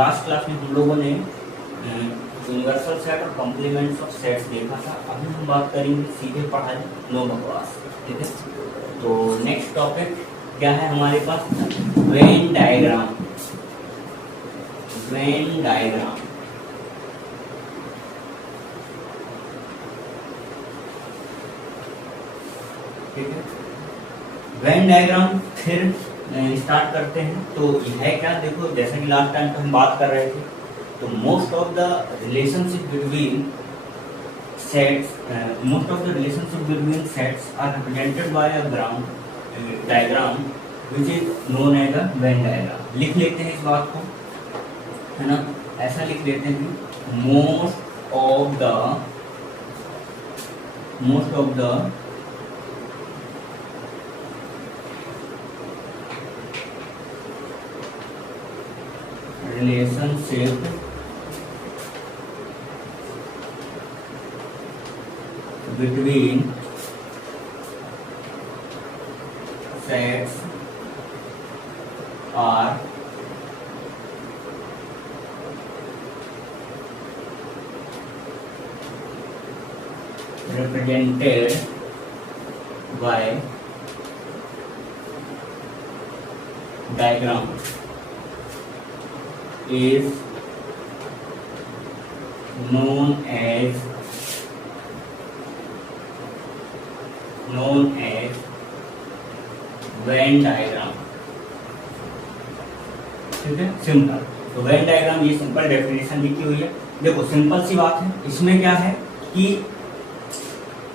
Last class में हम लोगों ने यूनिवर्सल सेट और कॉम्प्लीमेंट्स ऑफ सेट्स देखा था। अभी हम बात करेंगे सीधे पढ़ाई, नो बकवास, ठीक है। तो नेक्स्ट टॉपिक क्या है हमारे पास? Venn diagram. वेन डायग्राम, ठीक है। वेन डायग्राम फिर स्टार्ट करते हैं। तो यह है क्या, देखो जैसा कि लास्ट टाइम तो हम बात कर रहे थे, तो most of the relationship between sets are represented by a ground diagram which is known as a Venn diagram. लिख लेते हैं इस बात को, है ना, ऐसा लिख लेते हैं, most of the relationship between sets are represented by diagram is known as when diagram, ठीक है, सिंपल। तो वेन डायग्राम ये सिंपल डेफिनेशन लिखी हुई है। देखो सिंपल सी बात है, इसमें क्या है कि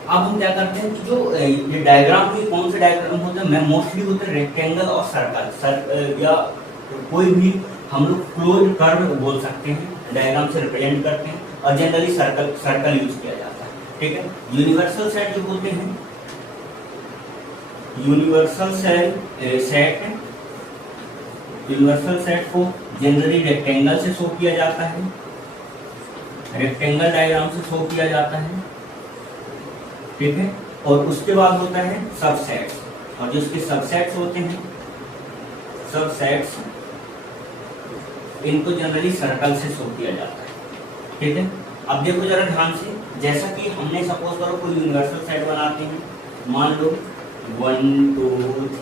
अब हम क्या करते हैं कि जो ये डायग्राम हुई, कौन से डायग्राम होते हैं, मैं मोस्टली होते हैं रेक्टेंगल और सर्कल, या कोई भी हम लोग क्लोज कर्व बोल सकते हैं, डायग्राम से रिप्रेजेंट करते हैं, और जनरली सर्कल यूज किया जाता है, ठीक है। यूनिवर्सल सेट जो होते हैं, यूनिवर्सल सेट को जनरली रेक्टेंगल से शो किया जाता है, रेक्टेंगल डायग्राम से शो किया जाता है, ठीक है। और उसके बाद होता है सबसेट्स, और जो उसके सबसेट्स होते हैं, सबसेट्स इनको जनरली सर्कल से शो किया जाता है, ठीक है। अब देखो जरा ध्यान से, जैसा कि हमने सपोज करो कोई यूनिवर्सल सेट बनाते हैं, मान लो 1 2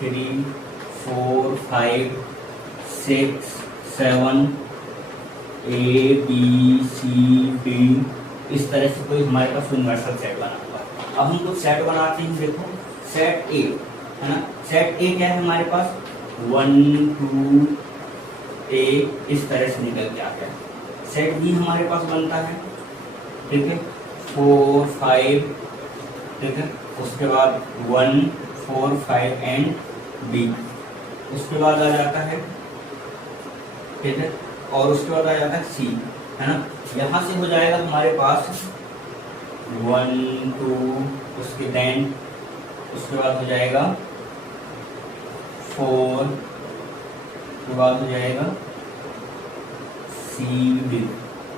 3 4 5 6 7 A B C D, इस तरह से कोई हमारे पास यूनिवर्सल सेट बना हुआ है। अब हम लोग सेट बनाते हैं, देखो सेट ए, है ना, सेट ए क्या है हमारे पास, 1 2 ए इस तरह से निकल के आता है। सेट बी हमारे पास बनता है, ठीक है, 4 5, ठीक है, उसके बाद 1 4 5 एंड बी, उसके बाद आ जाता है, ठीक है, और उसके बाद आ जाता है सी, है ना। यहाँ से हो जाएगा हमारे पास 1 2, उसके देन उसके बाद हो जाएगा 4, उसके बाद हो जाएगा सी डी,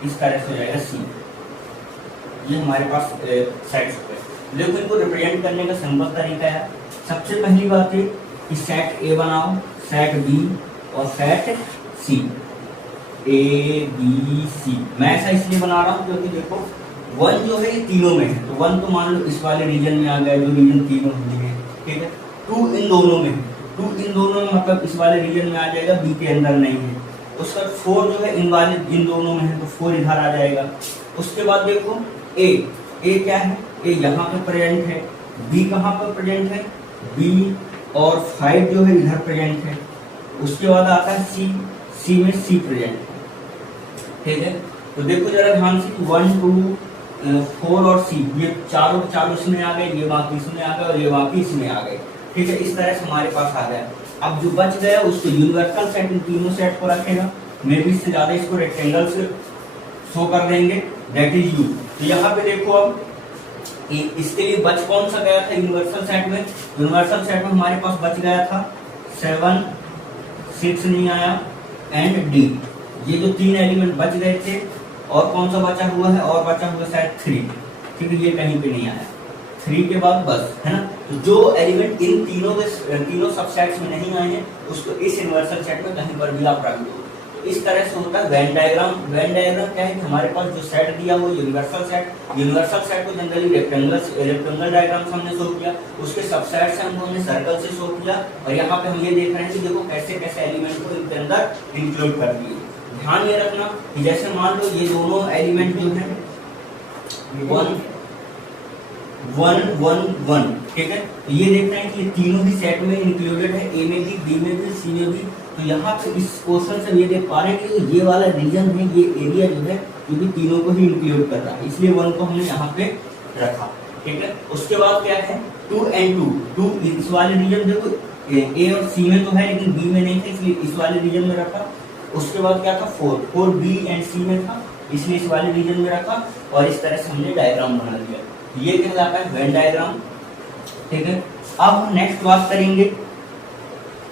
इस तरह से हो जाएगा सी। ये हमारे पास सेट्स होते हैं। देखो इनको रिप्रेजेंट करने का सिंपल तरीका है, सबसे पहली बात है कि सेट ए बनाओ, सेट बी और set C, A B C. मैं ऐसा इसलिए बना रहा हूँ क्योंकि देखो 1 जो है ये तीनों में है, तो 1 तो मान लो इस वाले रीजन में आ गया, जो रीजन तीनों होंगे, ठीक है। 2 इन दोनों में है, 2 इन दोनों में मतलब इस वाले रीजन में आ जाएगा, बी के अंदर नहीं है। उसका 4 जो है इन दोनों में है, तो 4 इधर आ जाएगा। उसके बाद देखो ए क्या है, ए यहाँ पे प्रेजेंट है, बी कहाँ पर प्रेजेंट है, बी और 5 जो है इधर प्रेजेंट है। उसके बाद आता है सी में सी प्रेजेंट है, ठीक है। तो देखो जरा ध्यान से 1 2 4 और सी, ये चारों इसमें आ गए, ये बाकी इसमें आ गए और ये बाकी इसमें आ गए, ठीक है। इस तरह से हमारे पास आ गया। अब जो बच गया उसको यूनिवर्सल सेट, इन तीनों सेट को रखेगा, मे भी इससे ज्यादा इसको रेक्टेंगल से शो कर देंगे, दैट इज यू। तो यहाँ पे देखो अब इसके लिए बच कौन सा गया था यूनिवर्सल सेट में, यूनिवर्सल सेट में हमारे पास बच गया था 7 6 नहीं आया एंड डी, ये जो 3 एलिमेंट बच गए थे। और कौन सा बचा हुआ है, और बचा हुआ शायद 3, ठीक है, ये कहीं पे नहीं आया, 3 के बाद बस, है ना। तो जो एलिमेंट इन तीनों सबसेट्स में नहीं आए हैं उसको इस यूनिवर्सल सेट में कहीं पर भी आप रख दो। इस तरह से होता है वेन डायग्राम। वेन डायग्राम क्या है कि हमारे पास जो सेट दिया वो यूनिवर्सल सेट को जनरली रेक्टेंगल डायग्राम से हमने शो किया, उसके सबसेट से हमने सर्कल से शो किया, और यहाँ पे हम ये देख रहे हैं कि देखो कैसे कैसे एलिमेंट को इनके अंदर इंक्लूड कर दिए। ध्यान ये रखना कि जैसे मान लो ये दोनों एलिमेंट जो है 1 1 1 1, ठीक है, ये देख रहे हैं कि ये तीनों ही सेट में इंक्लूडेड है, ए में भी, बी में भी, सी में भी। तो यहाँ पे इस क्वेश्चन से ये देख पा रहे हैं कि ये वाला रीजन है, ये एरिया जो है ये भी तीनों को ही इंक्लूड कर रहा है, इसलिए 1 को हमने यहाँ पे रखा, ठीक है। उसके बाद क्या है 2 and 2 इस वाले रीजन देखो ए और सी में तो है लेकिन बी में नहीं था, इसलिए इस वाले रीजन में रखा। उसके बाद क्या था 4 बी एंड सी में था, इसलिए इस वाले रीजन में रखा, और इस तरह से हमने डायग्राम बना दिया। ये कहलाता है वेन डायग्राम, ठीक है। अब हम नेक्स्ट बात करेंगे,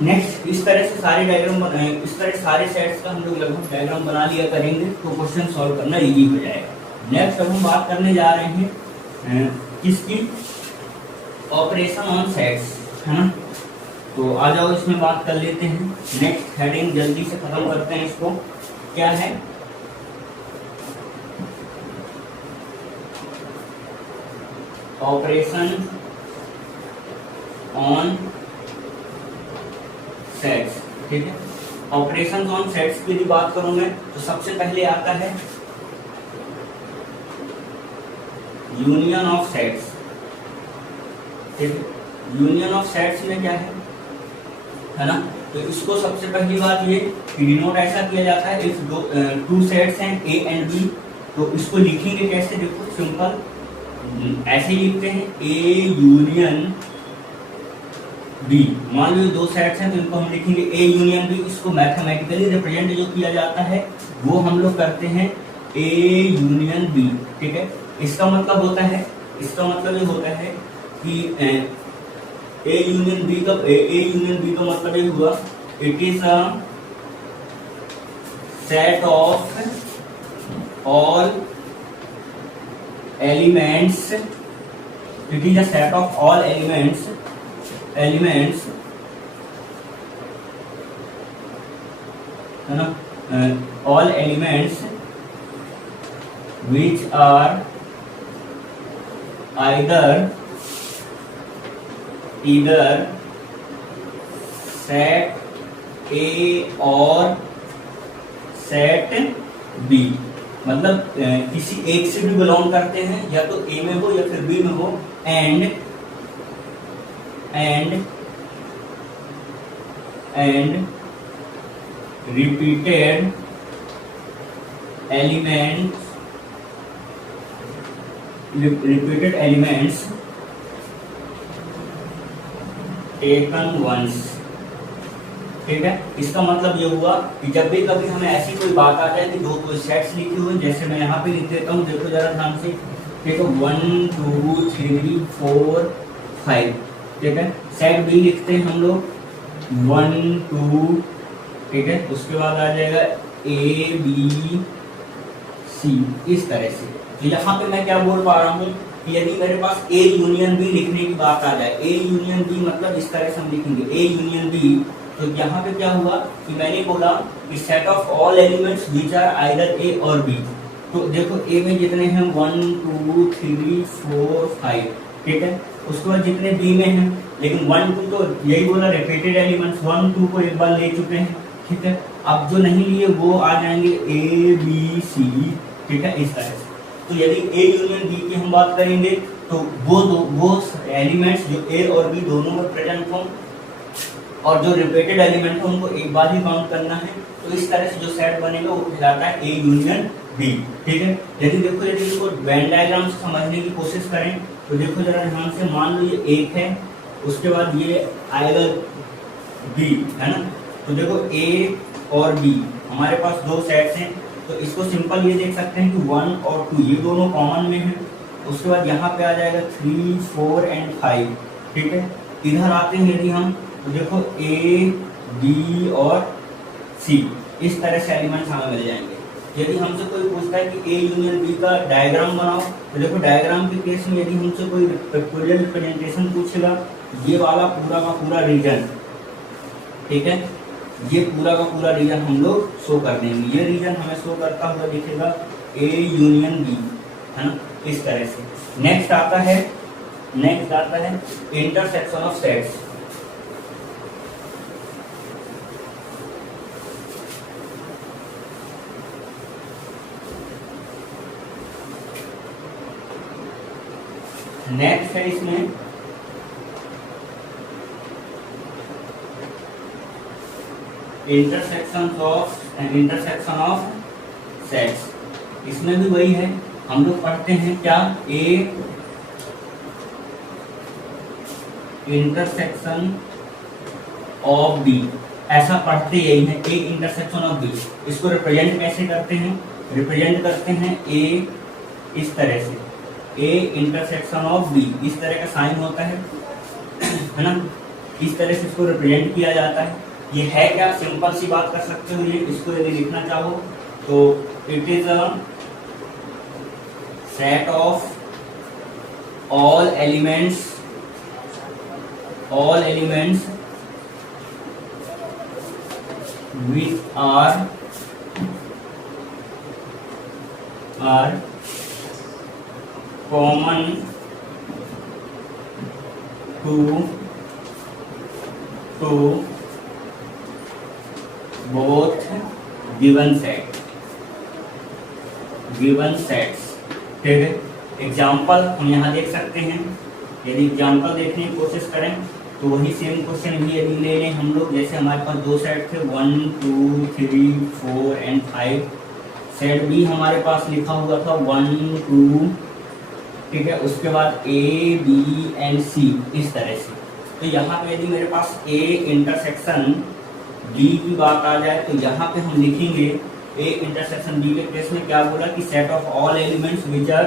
नेक्स्ट इस तरह से सारे डायग्राम बनाए, इस तरह सारे सेट्स का हम लोग लगभग डायग्राम बना लिया करेंगे तो क्वेश्चन सॉल्व करना इजी हो जाएगा। नेक्स्ट अब हम बात करने जा रहे हैं किसकी, ऑपरेशन ऑन सेट्स, है ना। तो आ जाओ इसमें बात कर लेते हैं। नेक्स्ट हेडिंग जल्दी से खत्म करते हैं इसको, क्या है ऑपरेशन ऑन सेट्स, ठीक है। ऑपरेशन ऑन सेट्स की यदि बात करूं मैं तो सबसे पहले आता है यूनियन ऑफ सेट्स, ठीक है। यूनियन ऑफ सेट्स में क्या है ना, तो इसको सबसे पहली बात ये कि डिनोट ऐसा किया जाता है इफ टू सेट्स हैं ए एंड बी, तो इसको लिखेंगे कैसे, देखो सिंपल ऐसे ही लिखते हैं ए यूनियन बी। मान लो दो सेट्स हैं तो इनको हम लिखेंगे ए यूनियन बी। इसको मैथमेटिकली रिप्रेजेंट जो किया जाता है वो हम लोग करते हैं ए यूनियन बी, ठीक है। इसका मतलब होता है, इसका मतलब ये होता है कि ए यूनियन बी का मतलब ये हुआ it is a set of all elements, it is a set of all elements है ना, all elements which are either set A और set B, मतलब किसी एक से भी बिलोंग करते हैं, या तो A में हो या फिर B में हो, and repeated elements taken once, ठीक है। इसका मतलब ये हुआ कि जब भी कभी हमें ऐसी कोई बात आ जाए कि दो कोई सेट्स लिखे हुए, जैसे मैं यहाँ पे लिख देता हूँ, देखो जरा ध्यान से, देखो 1 2 3 4 5, ठीक है। सेट बी लिखते हैं हम लोग 1 2, ठीक है। उसके बाद आ जाएगा ए बी सी, इस तरह से। तो यहाँ पे मैं क्या बोल पा रहा हूँ कि यदि मेरे पास ए यूनियन बी लिखने की बात आ जाए, ए यूनियन बी मतलब इस तरह से हम लिखेंगे ए यूनियन बी, तो यहाँ पे क्या हुआ कि मैंने बोला कि set of all elements which are either A or B. तो देखो ए में जितने हैं 1 2 3 4 5, ठीक है। उसके बाद जितने बी में हैं, लेकिन 1 2 तो यही बोला रिपीटेड एलिमेंट्स, 1 2 को एक बार ले चुके हैं, ठीक है। अब जो नहीं लिए वो आ जाएंगे ए बी सी, ठीक है, इस तरह से। तो यदि ए यूनियन बी की हम बात करेंगे तो वो एलिमेंट्स जो ए और बी दोनों में प्रेजेंट हों और जो रिपीटेड एलिमेंट है उनको एक बार ही काउंट करना है, तो इस तरह से जो सेट बनेगा वो कहलाता है ए यूनियन बी, ठीक है। यदि देखो यदि इसको वेन डायग्राम से समझने की कोशिश करें तो देखो जरा ध्यान से, मान लो ये एक है, उसके बाद ये आएगा बी, है ना। तो देखो ए और बी हमारे पास दो सेट्स हैं, तो इसको सिंपल ये देख सकते हैं कि 1 और 2 ये दोनों कॉमन में हैं। उसके बाद यहाँ पे आ जाएगा 3 4 एंड 5, ठीक है। इधर आते हैं यदि हम, तो देखो ए बी और सी, इस तरह से एलिमेंट्स हमें मिल जाएंगे। यदि हमसे कोई पूछता है कि ए यूनियन बी का डायग्राम बनाओ, तो देखो डायग्राम के केस में यदि हमसे कोई पिक्टोरियल रिप्रेजेंटेशन पूछेगा, ये वाला पूरा का पूरा रीजन, ठीक है, ये पूरा का पूरा रीजन हम लोग शो कर देंगे। ये रीजन हमें शो करता हुआ दिखेगा ए यूनियन बी, है ना, इस तरह से। नेक्स्ट आता है इंटरसेक्शन ऑफ सेट्स। नेक्स्ट है इसमें इंटरसेक्शन ऑफ सेट्स। इसमें भी वही है, हम लोग पढ़ते हैं क्या, ए इंटरसेक्शन ऑफ बी, ऐसा पढ़ते यही है, ए इंटरसेक्शन ऑफ बी। इसको रिप्रेजेंट कैसे करते हैं, रिप्रेजेंट करते हैं ए इस तरह से, ए इंटरसेक्शन ऑफ बी, इस तरह का साइन होता है ना, इस तरह से इसको रिप्रेजेंट किया जाता है। ये है क्या, सिंपल सी बात कर सकते हो, ये इसको यदि लिखना चाहो तो it is a set of all elements which are common to both given sets। ठीक है, एग्जाम्पल हम यहाँ देख सकते हैं। यदि एग्जाम्पल देखने की कोशिश करें तो वही सेम क्वेश्चन भी यदि ले लें हम लोग, जैसे हमारे पास दो सेट थे 1 2 3 4 एंड 5। सेट बी हमारे पास लिखा हुआ था 1 2, ठीक है, उसके बाद ए बी एंड सी, इस तरह से। तो यहाँ पे यदि मेरे पास ए इंटरसेक्शन बी की बात आ जाए तो यहाँ पे हम लिखेंगे ए इंटरसेक्शन बी के केस में क्या बोला कि set of all elements which are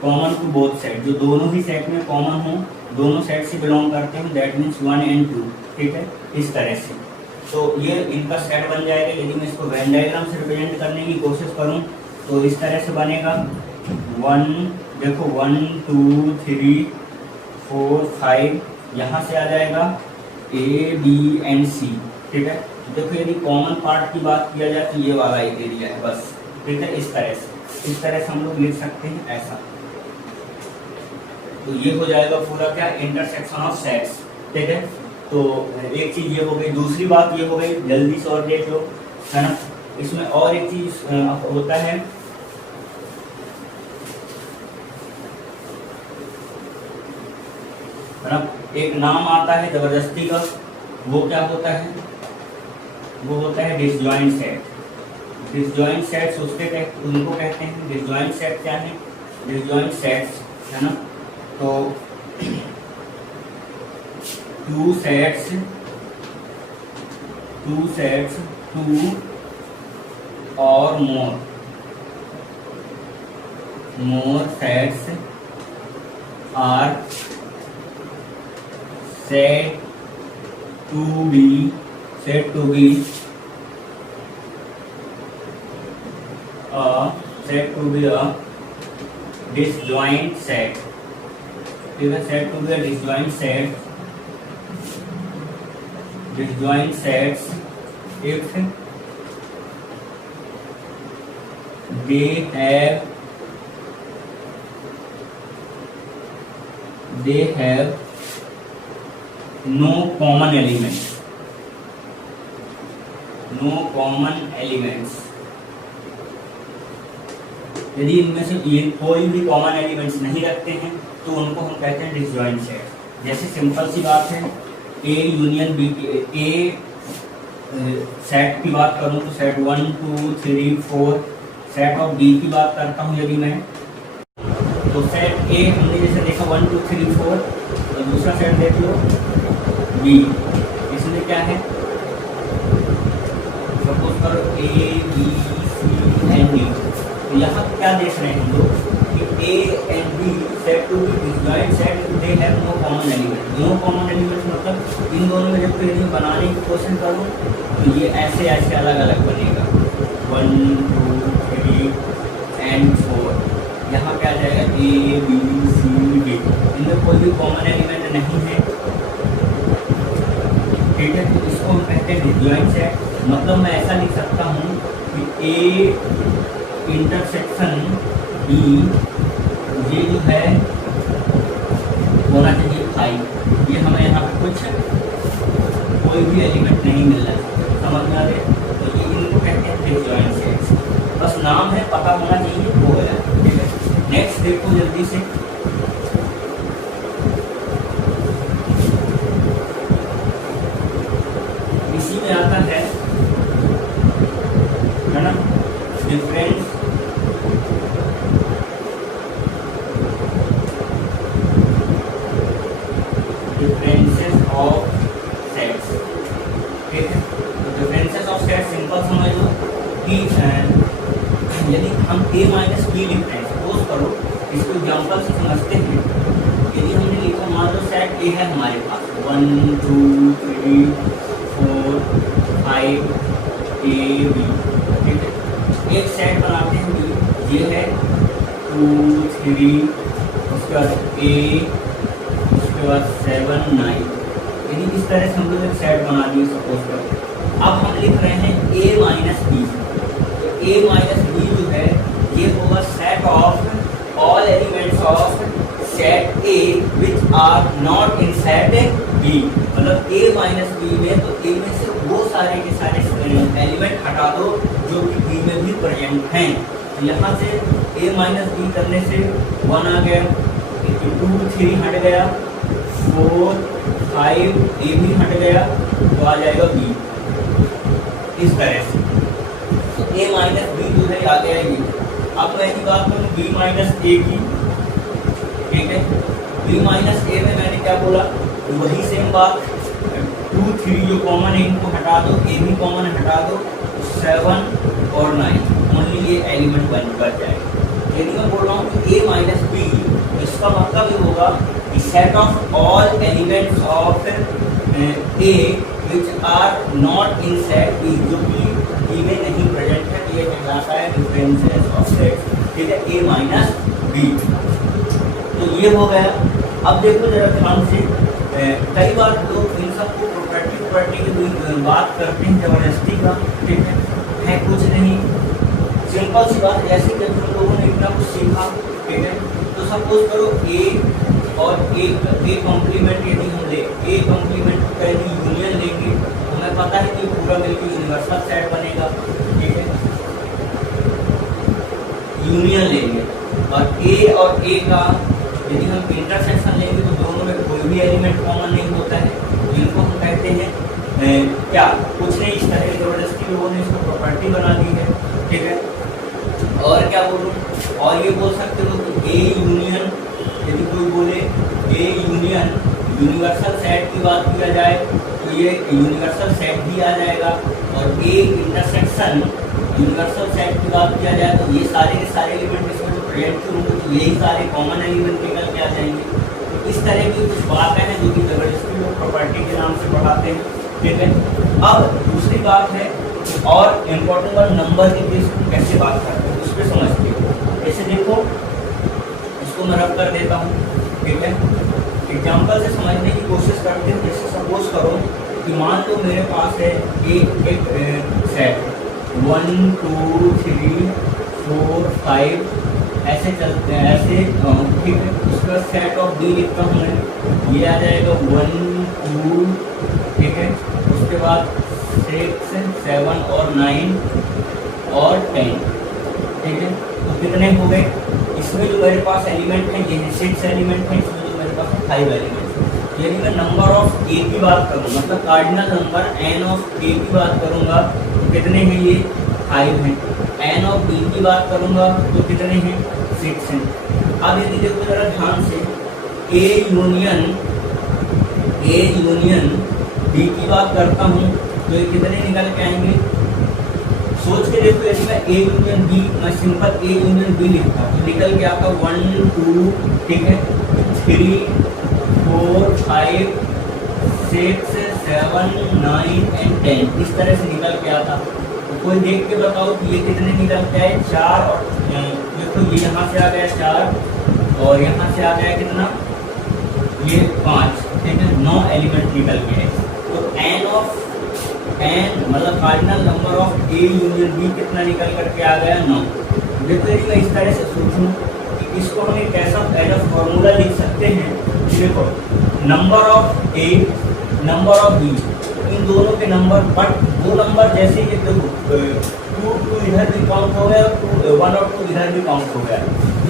common to both set, जो दोनों ही सेट में कॉमन हो, दोनों सेट से बिलोंग करते हैं, दैट मीन्स 1 एंड 2, ठीक है, इस तरह से। तो ये इनका सेट बन जाएगा। यदि मैं इसको वेन डायग्राम से रिप्रेजेंट करने की कोशिश करूं तो इस तरह से बनेगा 1, देखो 1 2 3 4 5, यहाँ से आ जाएगा ए बी एंड सी, ठीक है। देखो यदि कॉमन पार्ट की बात किया जाए तो ये वाला एक एरिया है बस, ठीक है, इस तरह से हम लोग लिख सकते हैं ऐसा। तो ये हो जाएगा पूरा क्या, इंटरसेक्शन ऑफ सेट्स, ठीक है। तो एक चीज ये हो गई। दूसरी बात ये हो गई, जल्दी से और देख लो, है ना, इसमें और एक चीज होता है, एक नाम आता है जबरदस्ती का, वो क्या होता है, वो होता है डिसजॉइंट सेट। डिसजॉइंट सेट्स उनको कहते हैं। डिसजॉइंट सेट क्या है, डिसजॉइंट सेट्स, है ना, तो to sets two or more sets are said to be a disjoint set, ठीक है, said to be a disjoint sets if they have no common elements। यदि इनमें से ये कोई भी कॉमन एलिमेंट्स नहीं रखते हैं तो उनको हम कहते हैं डिसजॉइंट सेट। जैसे सिंपल सी बात है, ए यूनियन बी की ए सेट की बात करूं तो सेट 1 2 3 4, सेट ऑफ बी की बात करता हूं यदि मैं, तो सेट ए हमने जैसे देखा 1 2 3 4, और दूसरा सेट देख लो बी, इसमें क्या है, सपोज करो A B C and D. तो यहाँ क्या देख रहे हैं हम लोग कि A and B set to be disjoint set, they have no common element. No common element मतलब इन दोनों में जब यदि बनाने की कोशिश करूँ तो ये ऐसे अलग अलग बनेगा, 1 2 3 एंड 4। यहाँ क्या आ जाएगा ए बी सी डी, इनमें कोई भी कॉमन एलिमेंट नहीं है, ठीक है। तो इसको हम कहते हैं डिसजॉइंट सेट। मतलब मैं ऐसा लिख सकता हूँ कि ए इंटरसेक्शन बी, ये जो है होना चाहिए 5। ये हमें यहाँ पे कुछ कोई भी एलिमेंट नहीं मिल रहा है, समझ में आ गया? तो ये इनको कहते हैं डिसजॉइंट सेट्स, बस नाम है, पता होना चाहिए, हो गया। ठीक है, नेक्स्ट देखो जल्दी से। इसी में आता है ना डिफरेंस डिफरेंसेस ऑफ सेट्स। ठीक है, तो डिफरेंसेस ऑफ सेट सिंपल समझ लो कि यदि हम a माइनस बी लिखते हैं, सपोज करो, इसको एग्जाम्पल से समझते हैं। यदि हमने लिखा, मान लो सेट a है हमारे पास 1 2 3 4 5 a b। ठीक है, एक सेट बनाते हैं b, ये है 2 3, उसके बाद a, उसके बाद 7 9। यदि इस तरह से हम लोग एक सेट बना दिए सपोज करो। अब हम लिख रहे हैं a माइनस बी, तो a माइनस बी जो है ये होगा set of all elements of set a which are not in set b। मतलब a माइनस बी में, तो a में से वो सारे के सारे एलिमेंट हटा दो जो कि b में भी प्रेजेंट हैं। तो यहाँ से a माइनस बी करने से 1 आ गया, 2 3 हट गया, 4 5 a भी हट गया, तो आ जाएगा b। इस तरह से तो a माइनस बी जो है आ गया ये। अब मैं ही बात करूँ b माइनस ए की। ठीक है, b माइनस ए में मैंने क्या बोला, वही सेम बात, 2 3 जो कॉमन है इनको हटा दो, a भी कॉमन हटा दो, 7 और 9 ओनली ये एलिमेंट बच जाएगा। यदि मैं बोल रहा हूँ कि a माइनस बी, इसका मतलब ये होगा कि set of all elements of a which are not in set b, जो कि b में नहीं प्रेजेंट है, ये कहलाता है डिफरेंसेस ऑफ सेट्स। ठीक है, a माइनस बी, तो ये हो गया। अब देखो जरा ध्यान से, कई बार लोग इन सबको प्रॉपर्टी की बात करते हैं जबरदस्ती का। ठीक है कुछ नहीं, सिंपल सी बात, ऐसे जब हम लोगों ने इतना कुछ सीखा। ठीक है, तो सपोज करो a और a कॉम्प्लीमेंट यदि हम ले, a कॉम्प्लीमेंट पहले यूनियन लेंगे, हमें पता है कि पूरा मिलकर यूनिवर्सल सेट बनेगा। ठीक है, यूनियन लेंगे और a का यदि हम इंटरसेक्शन लेंगे तो दोनों में कोई भी एलिमेंट कॉमन नहीं होता है, जिनको हम कहते हैं क्या, कुछ नहीं, इस तरह जबरदस्ती लोगों ने इसको प्रॉपर्टी बना दी है। ठीक है, और क्या बोलूँ, और ये बोल सकते हो कि a यूनियन, यदि कोई बोले a यूनियन यूनिवर्सल सेट की बात किया जाए तो ये यूनिवर्सल सेट भी आ जाएगा, और a इंटरसेक्शन यूनिवर्सल सेट की बात किया जाए तो ये सारे के सारे एलिमेंट इसमें जो प्रेजेंट होंगे तो यही सारे कॉमन एलिमेंट निकल के आ जाएंगे। तो इस तरह की कुछ बातें हैं जो कि जबरदस्ती लोग प्रॉपर्टी के नाम से पढ़ाते हैं। ठीक है, अब दूसरी बात है, और इम्पोर्टेंट बात, नंबर के केस में कैसे बात करते हैं उस पर समझते हो। ऐसे देखो, इसको मैं रब कर देता हूँ। ठीक है, एग्जाम्पल से समझने की कोशिश करते हैं। जैसे सपोज करो कि मान लो मेरे पास है एक सेट 1 2 3 4 5 ऐसे चलते हैं, ऐसे। ठीक है, उसका सेट ऑफ बी लिखता हूँ मैं, ये आ जाएगा 1 2। ठीक है, उसके बाद 6 7 और 9 और 10। ठीक है, तो कितने हो गए, इसमें जो मेरे पास एलिमेंट है ये 6 एलिमेंट है, इसमें जो मेरे पास 5 एलिमेंट। यदि मैं नंबर ऑफ ए की बात करूँ, मतलब कार्डिनल नंबर एन ऑफ ए की बात करूँगा तो कितने हैं, ये 5 हैं। एन ऑफ बी की बात करूँगा तो कितने हैं, 6 हैं। अब यदि देखो जरा ध्यान से, ए यूनियन बी की बात करता हूँ तो ये कितने निकल के आएंगे, सोच के देखो। यदि मैं ए यूनियन बी, मैं सिंपल ए यूनियन बी लिखता तो निकल के आता 1 2। ठीक है, 3 4 5 6 7 9 and 10 इस तरह से निकल के आता। तो कोई देख के बताओ कि ये कितने निकल के आए, 4। और देखो ये यहाँ से आ गया 4 और यहाँ से आ गया कितना, ये 5। ठीक है, 9 एलिमेंट निकल के आए। तो एन ऑफ एन मतलब cardinal number of A union B कितना निकल करके आ गया 9। देखो यदि मैं इस तरह से सोचूं कि इसको हम एक ऐसा एज अ फॉर्मूला लिख सकते हैं, देखो number of A number of be in दोनों के नंबर, बट वो नंबर जैसे कि देखो 2 इधर भी काउंट हो गया और 1 और 2 इधर भी काउंट हो गया,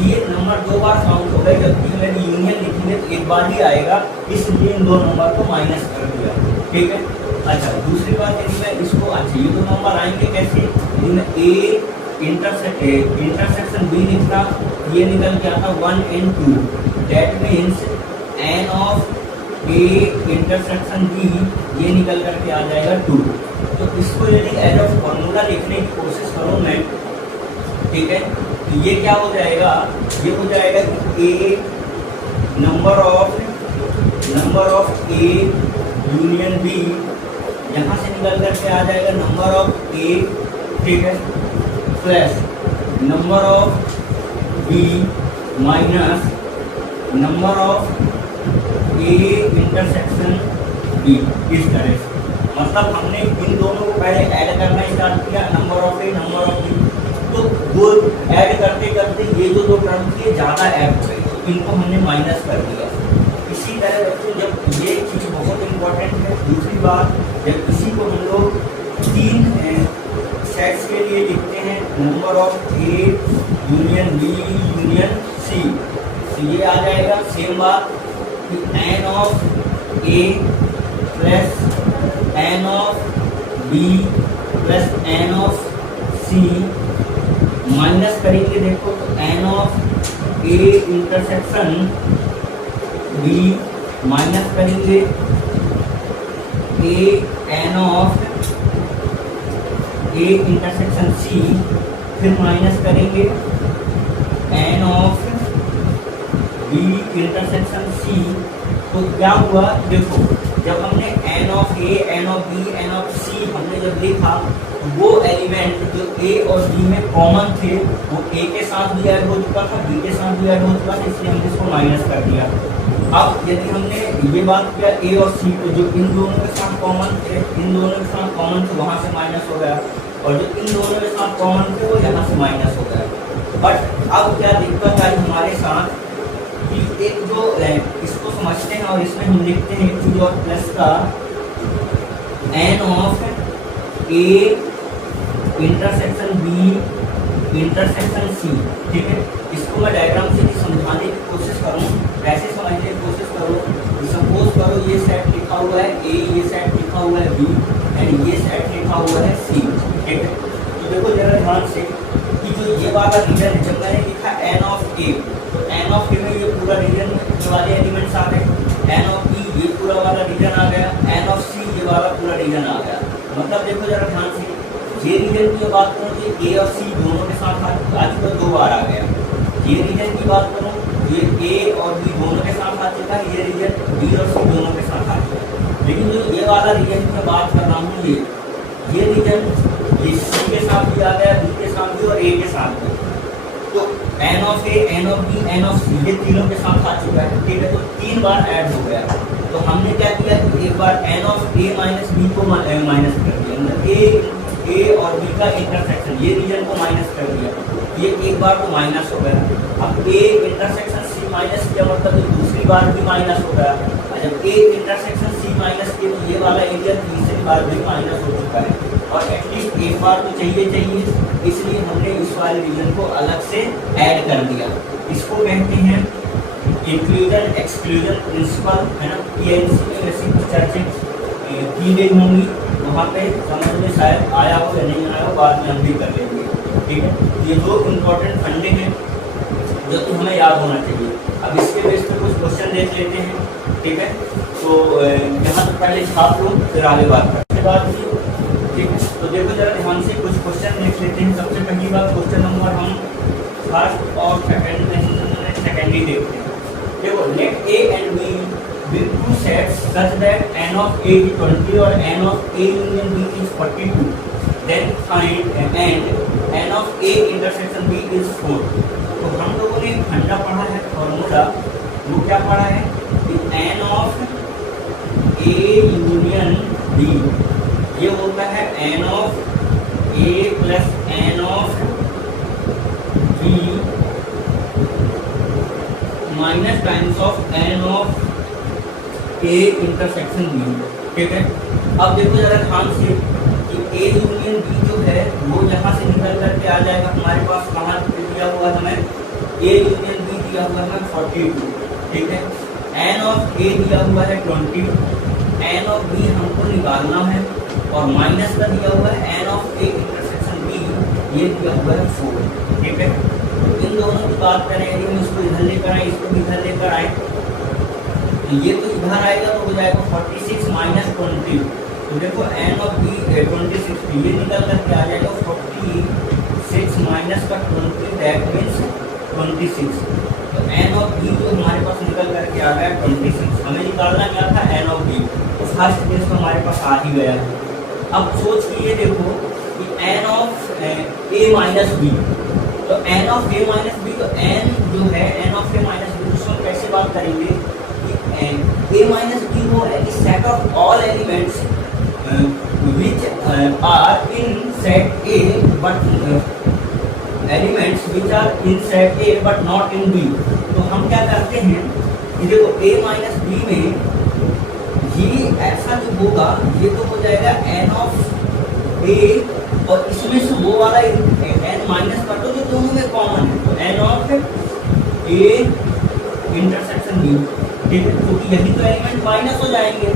ये नंबर 2 बार काउंट हो गए, जबकि हमें यूनियन लिखेंगे तो एक बार ही आएगा, इसलिए इन दो नंबर को माइनस कर दिया। ठीक है, अच्छा दूसरी बात यदि मैं इसको, अच्छा ये दो नंबर आएंगे कैसे, यदि मैं ए इंटरसेक्शन बी लिखता, ये निकल के आता 1 and 2, that means n of A intersection B ये निकल करके आ जाएगा 2। तो इसको यदि एज ऑफ फॉर्मूला लिखने की कोशिश करूँ मैं, ठीक है, तो ये क्या हो जाएगा, ये हो जाएगा कि A number of A union B, यहाँ से निकल करके आ जाएगा नंबर ऑफ ए, ठीक है, plus number of B minus number of A intersection B. इस तरह से मतलब हमने इन दोनों को पहले ऐड करना स्टार्ट किया, number of A number of B, तो वो ऐड करते करते ये जो दो टर्म थी ज़्यादा ऐड हो गई, तो इनको हमने माइनस कर दिया। इसी तरह बच्चों जब ये चीज़ बहुत इम्पोर्टेंट है, दूसरी बात जब इसी को हम लोग 3 सेट्स के लिए लिखते हैं, number of A union B union C, तो ये आ जाएगा सेम बात कि n of A plus n of B plus n of C minus करेंगे, देखो तो n of A intersection B minus करेंगे A n of A intersection C, फिर माइनस करेंगे n of B intersection C. तो क्या हुआ, देखो जब हमने n of A n of B n of C हमने जब लिखा, वो एलिमेंट जो ए और बी में कॉमन थे वो ए के साथ भी ऐड हो चुका था, बी के साथ भी ऐड हो चुका था, इसलिए हमने इसको माइनस कर दिया। अब यदि हमने ये बात किया ए और सी को, जो इन दोनों के साथ कॉमन थे, इन दोनों के साथ कॉमन थे वहाँ से माइनस हो गया, और जो इन दोनों के साथ कॉमन थे वो यहाँ से माइनस हो गया। बट अब क्या दिक्कत आई हमारे साथ कि एक जो इसको समझते हैं और इसमें हम लिखते हैं टू और प्लस का n of A intersection B intersection C. ठीक है, इसको मैं डायग्राम से समझाने की कोशिश करूँ, कैसे समझने की कोशिश करूँ। सपोज करो ये सेट लिखा हुआ है ए, ये सेट लिखा हुआ है बी एंड ये सेट लिखा हुआ है सी। ठीक है, तो देखो जरा ध्यान से कि जो ये वाला रीजन है, जब मैंने लिखा एन ऑफ ए, तो एन ऑफ ए में ये पूरा रीजन वाले एलिमेंट्स आ गए, एन ऑफ बी ये पूरा वाला रीजन आ गया, एन ऑफ सी ये वाला पूरा रीजन आ गया। मतलब देखो जरा ध्यान से, ये रीजन की बात करूँ तो ए और सी दोनों के साथ आ चुका, 2 बार आ गया। ये रीजन की बात करूँ ये ए और बी दोनों के साथ आ चुका है, ये रीजन बी और सी दोनों के साथ आ चुका है। लेकिन जो ये वाला रीजन की मैं बात कर रहा हूँ, ये रीजन ये सी के साथ भी आ गया, बी के साथ भी और ए के साथ भी। तो n of A n of B n of C ये तीनों के साथ आ चुका है। ठीक है, तो 3 बार ऐड हो गया। तो हमने क्या किया कि एक बार n of A minus B को माइनस कर दिया, मतलब ए और बी का इंटरसेक्शन, ये रीजन को माइनस कर दिया, ये एक बार तो माइनस हो गया। अब ए इंटरसेक्शन सी माइनस किया, मतलब दूसरी बार भी माइनस हो गया। जब ए इंटरसेक्शन सी माइनस किया तो ये वाला एरिया तीसरी बार भी माइनस हो चुका है, और एटलीस्ट एक बार तो चाहिए, इसलिए हमने इस वाले रीजन को अलग से ऐड कर दिया। इसको कहते हैं इंक्लूजन एक्सक्लूजन प्रिंसिपल, है ना। पीएनसी में वैसे कुछ चर्चाएं की गई होंगी, वहाँ पे समझ में शायद आया हो या नहीं आया हो, बाद में हम भी कर लेंगे। ठीक है, ये 2 इम्पोर्टेंट फंडिंग है जो कि हमें याद होना चाहिए। अब इसके बेस पे कुछ क्वेश्चन देख लेते हैं। ठीक है, तो यहाँ तो पहले छाप लो, फिर आगे बात करते हैं। ठीक है, तो देखो जरा ध्यान से कुछ क्वेश्चन देख लेते हैं। सबसे पहली बात क्वेश्चन नंबर हम फर्स्ट और सेकेंड ही देखते हैं। देखो let A and B be 2 sets such that n of A is 20 और n of A union B is 42, then find and n of A intersection B is 4। तो हम लोगों ने फंडा पढ़ा है, फॉर्मूला वो क्या पढ़ा है कि n of A union B ये होता n of A plus n of B minus times of n of A intersection B. ठीक है, अब देखो जरा ध्यान से कि ए यूनियन बी जो है वो यहाँ से निकल करके आ जाएगा हमारे पास, कहाँ दिया हुआ है हमें, ए यूनियन बी दिया हुआ है 42। ठीक है, एन ऑफ ए दिया हुआ है 20, एन ऑफ बी हमको निकालना है और माइनस का दिया हुआ है n of A intersection B, ये दिया हुआ है 4। ठीक है, इन दोनों की बात करें, यदि हम इसको इधर लेकर आए, इसको भी इधर लेकर आए, तो ये तो इधर आएगा तो हो जाएगा 46 माइनस 20। तो देखो एन ऑफ बी 26, ये निकल करके आ जाएगा 46 माइनस का 20, दैट मीन्स 26। तो एन ऑफ बी जो हमारे पास निकल करके आ गया 26। हमें निकालना क्या था, एन ऑफ बी, तो फर्स्ट केस तो हमारे पास आ ही गया। अब सोच के ये देखो कि n of A minus B, तो n of A minus B, तो एन जो है n of A minus B, उसमें कैसे बात करेंगे कि ए माइनस बी वो है कि set of all elements which are in set A but elements which are in set A but not in B। तो हम क्या करते हैं कि देखो A माइनस बी में ये ऐसा जो होगा ये तो हो जाएगा n ऑफ A, और इसमें से वो वाला n माइनस कर दो जो दोनों में कॉमन है, तो n of A intersection B। ठीक है, क्योंकि यही तो एलिमेंट माइनस हो जाएंगे।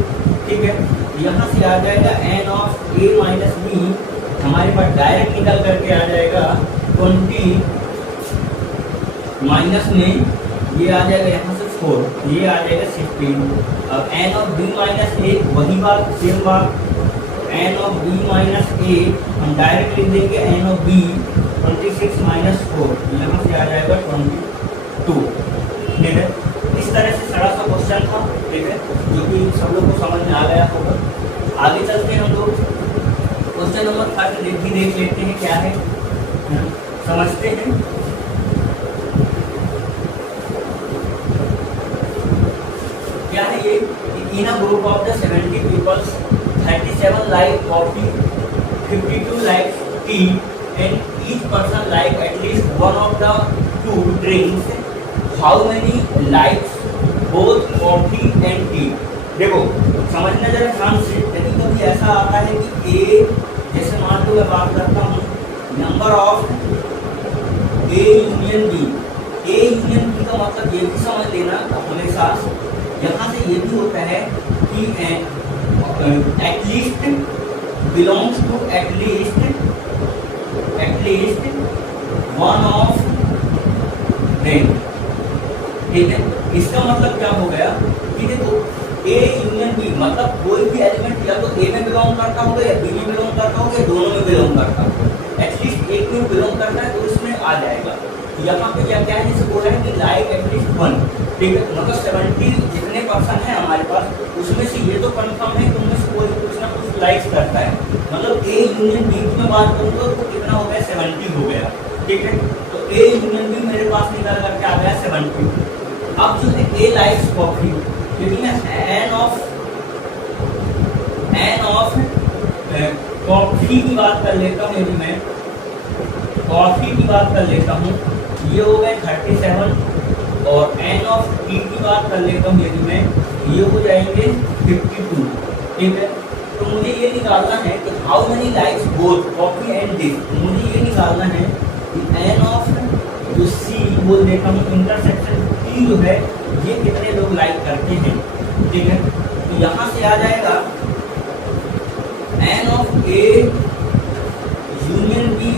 ठीक है, यहाँ से आ जाएगा n of A minus B, हमारे पास डायरेक्ट निकल करके आ जाएगा 20 माइनस में ये आ जाएगा यहाँ से 4, ये आ जाएगा 16। अब एन ऑफ बी माइनस ए, वही बात सेम बात, एन ऑफ बी माइनस ए हम डायरेक्ट लिख देंगे एन ऑफ बी 26 माइनस 4, यहाँ से आ जाएगा 22। ठीक है, इस तरह से सारा सा क्वेश्चन था। ठीक है, जो कि सब लोग को समझ में आ गया होगा। आगे चलते हैं हम लोग क्वेश्चन नंबर 30 भी देख लेते हैं क्या है, समझते हैं। क्या है ये, in a group of the 70 peoples 37 like coffee, 52 like tea and each person like at least one of the two drinks, how many likes both coffee and tea. देखो समझना जरा ध्यान से, यदि कभी ऐसा आता है कि ए, जैसे मान लो मैं बात करता हूँ number of A union B, A union B का मतलब ये भी समझ लेना हमेशा, यहाँ से ये भी होता है कि at least belongs to at least one of them. ठीक है, इसका मतलब क्या हो गया कि देखो ए यूनियन बी मतलब कोई भी एलिमेंट या तो ए में बिलोंग करता होगा या बी में बिलोंग करता होगा या दोनों में बिलोंग करता होगा, एटलीस्ट एक में बिलोंग करता है तो इसमें आ जाएगा। यहाँ पे क्या क्या है, जैसे बोला है कि लाइक एटलीस्ट वन। ठीक है, मतलब 70 जितने पर्सन है हमारे पास उसमें से ये तो कंफर्म है कि उनमें से कोई कुछ ना कुछ लाइक्स करता है, मतलब ए यूनियन बी में बात करूँगा तो कितना हो गया, 70 हो गया। ठीक है, तो ए यूनियन बी मेरे पास निकल करके आ गया 70। अब जो है ए लाइक्स कॉफी, क्योंकि मैं एन ऑफ कॉफी की बात कर लेता हूँ, यदि मैं कॉफी की बात कर लेता हूँ ये हो गए 37, और एन ऑफ टी की बात कर लेता हूँ यदि मैं, ये हो जाएंगे 52। ठीक है, तो मुझे ये निकालना है कि how many likes both coffee and T, मुझे ये निकालना है कि एन ऑफ जो सी बोल देता हूँ इंटरसेक्शन टी जो है ये कितने लोग लाइक करते हैं। ठीक है, तो यहाँ से आ जाएगा n of A union B,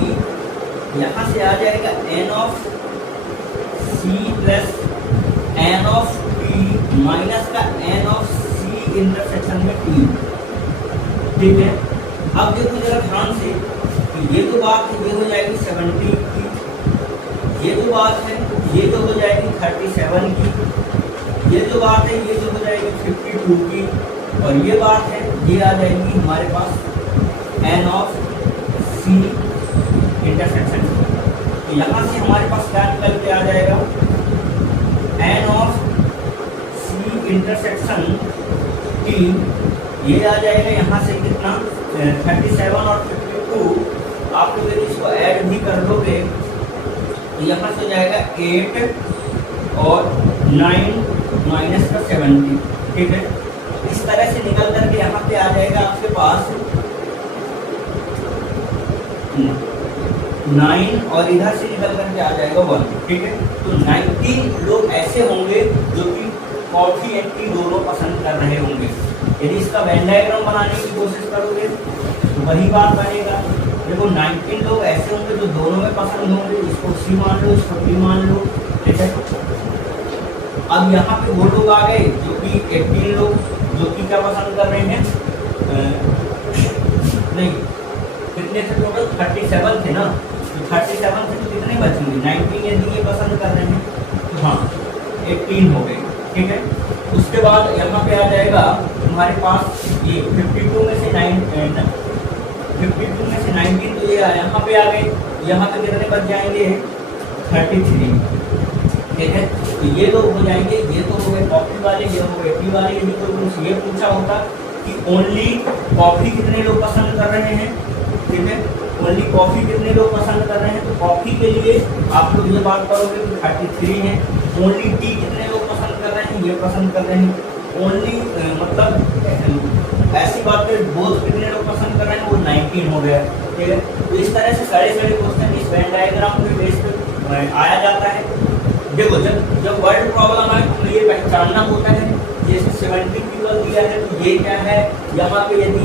यहाँ से आ जाएगा n of C plus n of T minus का एन ऑफ सी इंटरसेक्शन में टी। ठीक है, अब देखो जरा ध्यान से, ये तो बात है ये हो जाएगी 70 की, ये तो बात है ये तो हो जाएगी 37 की, ये तो बात है ये तो हो जाएगी 52 की, और ये बात है ये आ जाएगी हमारे पास एन ऑफ सी इंटरसेक्शन। तो यहाँ से हमारे पास क्या निकल के आ जाएगा, n of C intersection T, ये आ जाएगा यहाँ से कितना रखना 37 और 52 आप लोग यदि इसको ऐड भी कर लोगे तो यहाँ से हो जाएगा 8 और 9 माइनस का 70, ठीक है। इस तरह से निकल करके यहाँ पे आ जाएगा आपके पास 9 और इधर से निकल करके आ जाएगा 1, ठीक है। तो 19 लोग ऐसे होंगे जो कि कॉफी एंड टी दोनों पसंद कर रहे होंगे। यदि इसका वेन डायग्राम बनाने की कोशिश करोगे तो वही बात बनेगा। देखो 19 लोग ऐसे होंगे जो दोनों में पसंद होंगे, इसको सी मान लो, इसको टी मान लो, ठीक है। अब यहाँ पे वो लोग आ गए जो कि 18 लोग जो कि क्या पसंद कर रहे हैं, नहीं कितने थे टोटल, 37 थे ना, तो 37 थे तो कितने बचेंगे, 19 यदि ये पसंद कर रहे हैं तो हाँ 18 हो गए, ठीक है। उसके बाद यहाँ पे आ जाएगा तुम्हारे पास ये 52 में से 19 तो ये यहाँ पे आ गए, यहाँ पे कितने बच जाएंगे 33, ठीक है। तो ये लोग हो जाएंगे, ये तो हो गए कॉफी वाले, ये हो गए टी वाले। यदि तो तुमसे ये पूछा होता कि ओनली कॉफी कितने लोग पसंद कर रहे हैं, ठीक है, ओनली कॉफी कितने लोग पसंद कर रहे हैं, तो कॉफी के लिए आप लोग ये बात करोगे कि 33 है। ओनली टी कितने लोग पसंद कर रहे हैं, ये पसंद कर रहे हैं। ओनली मतलब ऐसी बात है बोथ कितने लोग पसंद कर रहे हैं, वो 19 हो गया, ठीक है। तो इस तरह से सारे क्वेश्चन इस वेन डायग्राम के बेस पे आया जाता है। देखो जब वर्ड प्रॉब्लम आए तो ये पहचानना होता है, जैसे 70 पीपल दिया है तो ये क्या है, यहाँ पे यदि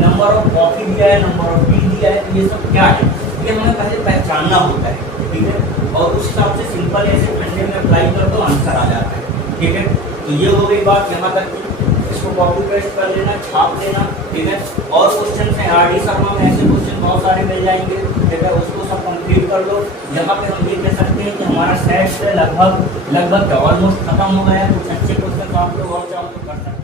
नंबर ऑफ कॉफी दिया है, नंबर ऑफ टी दिया है, तो ये सब क्या है, ये हमें पहले पहचानना होता है, ठीक है। और उस हिसाब से सिंपल ऐसे फंडे में अप्लाई कर दो, आंसर आ जाता है, ठीक है। तो ये हो गई बात यहाँ तक की, इसको कॉपी पेस्ट कर लेना, छाप लेना, ठीक है। और क्वेश्चन है RD शर्मा में ऐसे क्वेश्चन बहुत सारे मिल जाएंगे, ठीक है, उसको सब कंप्लीट कर लो। यहाँ पे हम ये कह सकते हैं कि हमारा सेट लगभग ऑलमोस्ट खत्म हो गया है। कुछ अच्छे क्वेश्चन आप लोग और चाहो तो कर सकते हैं।